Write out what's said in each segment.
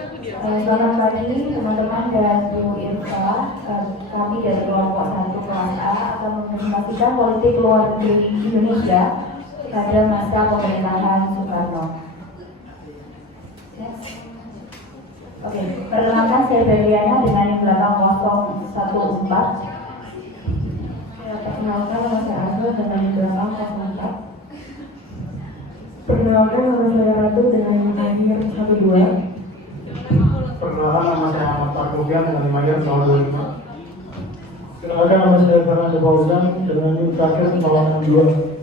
Selamat pagi teman-teman dan Bu Irsa. Kami dari kelompok 1 kelas A akan mempresentasikan politik luar negeri Indonesia pada masa pemerintahan Soekarno. Oke, perkenalkan saya Beliana dengan yang belakang 014. Perkenalkan nama saya Azra dengan yang belakang 04. Perkenalkan nama saya Ratu dengan yang akhir 12. Perkenalkan nama saya Ahmad Parkovian dengan Imayer 025. Perkenalkan nama saya Fernando Fauzan dengan yang terakhir 062.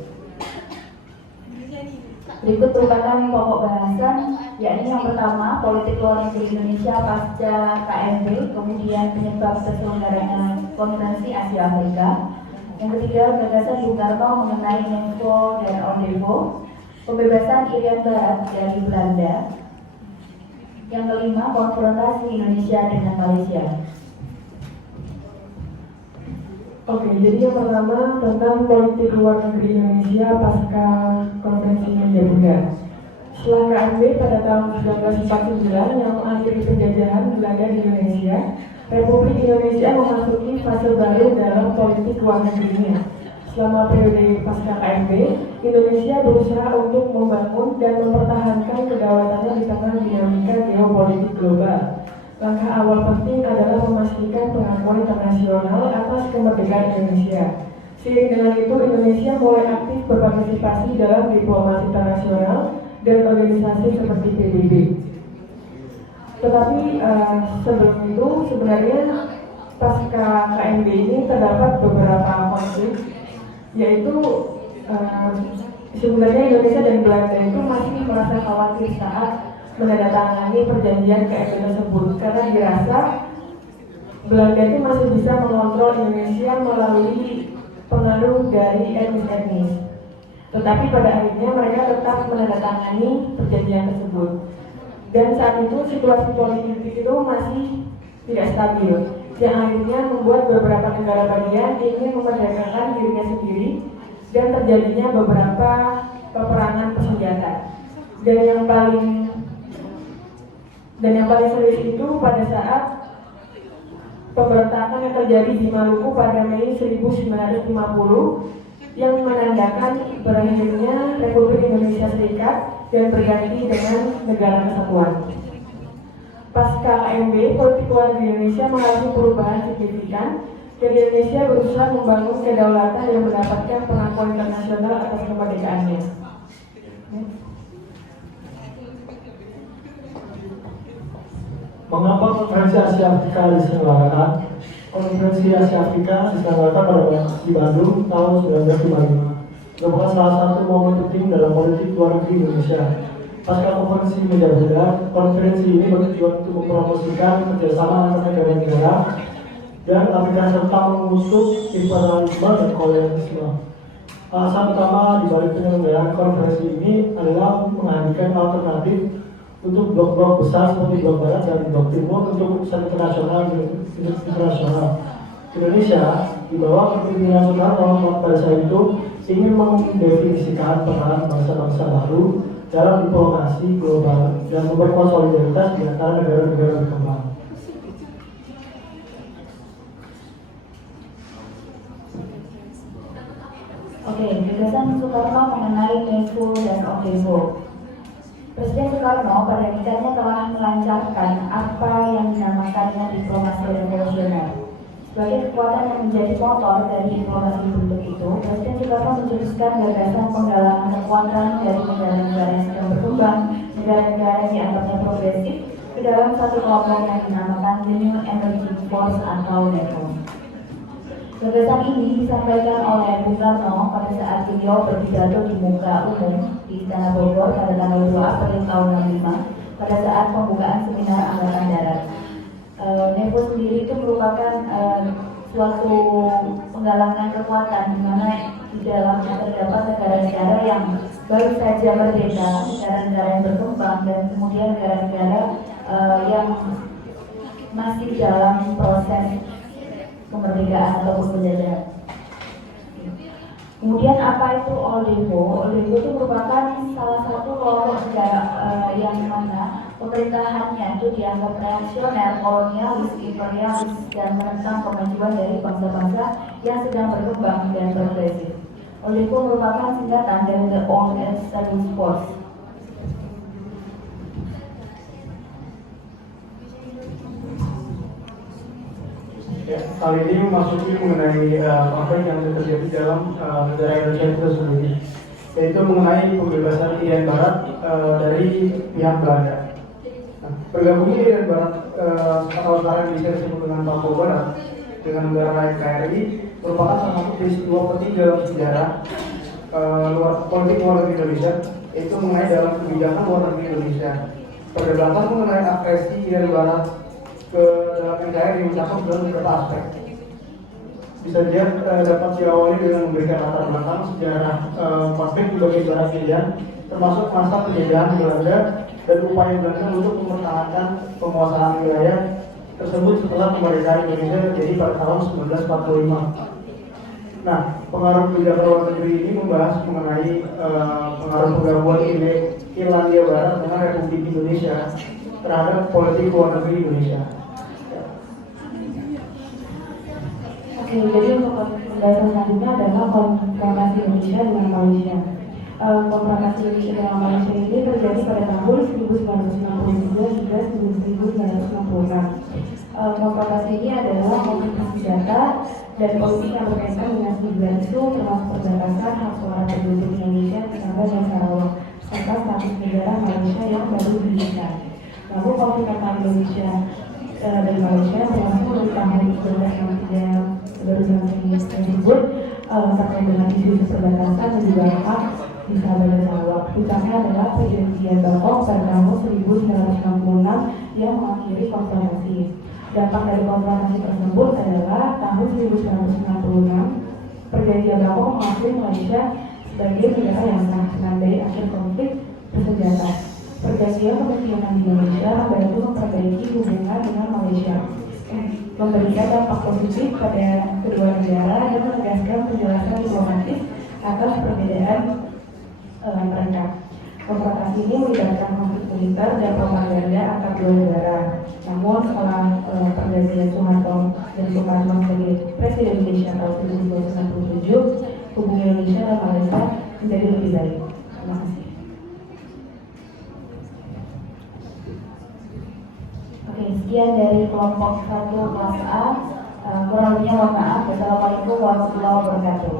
Berikut merupakan pokok bahasan, yakni yang pertama politik luar negeri Indonesia pasca KMB, kemudian penyebab terselenggaranya konferensi Asia Afrika. Yang ketiga, gagasan Bung Karno mengenai Menko dan Ordevo, pembebasan Irian Barat dari Belanda. Yang kelima, konfrontasi Indonesia dengan Malaysia. Oke, jadi yang pertama tentang politik luar negeri Indonesia pasca konferensi Hindia Bunda. Setelah KMB pada tahun 1949 yang mengakhiri penjajahan Belanda di Indonesia, Republik Indonesia memasuki fase baru dalam politik luar negerinya. Selama periode pasca KMB, Indonesia berusaha untuk membangun dan mempertahankan kedaulatannya di tengah dinamika geopolitik global. Langkah awal penting adalah memastikan pengakuan internasional atas kemerdekaan Indonesia. Seiring dengan itu, Indonesia mulai aktif berpartisipasi dalam diplomasi internasional dan organisasi seperti PBB. Tetapi sebelum itu, sebenarnya pasca KMB ini terdapat beberapa konflik, yaitu sebenarnya Indonesia dan Belanda itu masih merasa khawatir saat menandatangani perjanjian KMB tersebut karena dirasa Belanda itu masih bisa mengontrol Indonesia melalui pengaruh dari etnis-etnis. Tetapi pada akhirnya mereka tetap menandatangani perjanjian tersebut. Dan saat itu situasi politik itu masih tidak stabil, yang akhirnya membuat beberapa negara bagian ingin memerdekakan dirinya sendiri dan terjadinya beberapa peperangan bersenjata. Dan yang paling serius itu pada saat pemberontakan yang terjadi di Maluku pada Mei 1950 yang menandakan berakhirnya Republik Indonesia Serikat dan berganti dengan Negara Kesatuan. Pasca KMB, politik luar negeri Indonesia mengalami perubahan signifikan dan Indonesia berusaha membangun kedaulatan yang mendapatkan pengakuan internasional atas kemerdekaannya. Mengapa konferensi Asia Afrika diselenggarakan? Konferensi Asia Afrika diselenggarakan di Bandung tahun 1955. Merupakan salah satu momen penting dalam politik luar negeri Indonesia. Pasca konferensi Hindia Bunda, konferensi ini bertujuan untuk mempromosikan kerjasama antar negara-negara dan Afrika serta mengusung imperialisme dan kolonialisme. Alasan utama dibalik penyelenggaraan konferensi ini adalah menghadirkan alternatif untuk blok-blok besar seperti blok barat dan blok timur untuk urusan internasional. Indonesia di bawah kepemimpinan Soekarno pada saat itu ingin mendefinisikan peran bangsa-bangsa baru dalam diplomasi global dan memperkuat solidaritas di antara negara-negara berkembang. Oke, gagasan Soekarno mengenai Menko dan Ordevo. Presiden Soekarno pada masanya telah melancarkan apa yang dinamakan diplomasi revolusioner. Sebagai kekuatan yang menjadi motor dari diplomasi bentuk itu, Presiden Soekarno menjuruskan gagasan penggalangan kekuatan dari negara-negara yang sedang berkembang, negara-negara yang dianggapnya progresif, ke dalam satu kelompok yang dinamakan The New Emerging Force atau NEFO. Gagasan ini disampaikan oleh Bung Karno pada saat beliau berpidato di muka umum di Istana Bogor pada tanggal 2 April tahun 65 pada saat pembukaan seminar Angkatan Darat. NEFO sendiri itu merupakan suatu penggalangan kekuatan di mana di dalamnya terdapat negara-negara yang baru saja merdeka, negara-negara yang berkembang dan kemudian negara-negara yang masih dalam proses kemerdekaan ataupun penjajahan. Kemudian apa itu Ordevo? Ordevo itu merupakan salah satu kelompok negara yang mana Pemerintahannya itu dianggap reaksioner, kolonialis, imperialis, dan menentang kemajuan dari bangsa-bangsa yang sedang berkembang dan progresif. ODECO merupakan singkatan dari The Old Established Force. Ya, kali ini memasuki mengenai konflik yang terjadi dalam negara Indonesia itu sendiri, yaitu mengenai pembebasan Irian Barat dari pihak Belanda. Nah, bergabungnya Irian Barat atau sekarang bisa disebut dengan Papua Barat dengan negara NKRI merupakan salah satu peristiwa penting dalam sejarah politik luar negeri Indonesia, yaitu mengenai dalam kebijakan luar negeri Indonesia. Perdebatan mengenai agresi Irian Barat ke dalam NKRI mencakup dalam beberapa aspek. Bisa dilihat dapat diawali dengan memberikan latar belakang sejarah konflik di bagian barat Irian, termasuk masa penjajahan Belanda dan upaya Belanda untuk mempertahankan penguasaan wilayah tersebut setelah kemerdekaan Indonesia terjadi pada tahun 1945. Nah, pengaruh kebijakan luar negeri ini membahas mengenai pengaruh penggabungan Irlandia Barat dengan Republik Indonesia terhadap politik luar negeri Indonesia. Oke, jadi untuk pembahasan selanjutnya adalah konfrontasi Indonesia dengan Malaysia. Konfrontasi Indonesia dengan Malaysia ini terjadi pada tahun 1963 hingga 1966. Konfrontasi ini adalah konflik senjata dan politik yang berkaitan dengan sembilan isu termasuk perbatasan hak suara penduduk Indonesia di Sabah dan Sarawak serta status negara Malaysia yang baru didirikan. Namun konflik antara Indonesia dan Malaysia termasuk di tahun 1963 baru tersebut terkait dengan isu perbatasan dan juga hak di Sabah dan Sarawak. Utamanya adalah perjanjian Bangkok pada tahun 1966 yang mengakhiri konfrontasi. Dampak dari konfrontasi tersebut adalah tahun 1966 perjanjian Bangkok mengakui Malaysia sebagai negara yang sah menandai akhir konflik bersenjata. Perjanjian kepemimpinan Indonesia membantu memperbaiki hubungan dengan Malaysia, memberikan dampak positif pada kedua negara dan menegaskan penjelasan diplomatis atas perbedaan mereka. Konfrontasi ini melibatkan konflik militer dan propaganda antar dua negara. Namun setelah pergantian Soeharto dan Soekarno sebagai Presiden Indonesia tahun 1997, hubungan Indonesia dan Malaysia menjadi lebih baik. Terima kasih. Oke, sekian dari kelompok 1 kelas A. Kurang lebihnya mohon maaf. Wassalamualaikum warahmatullahi wabarakatuh.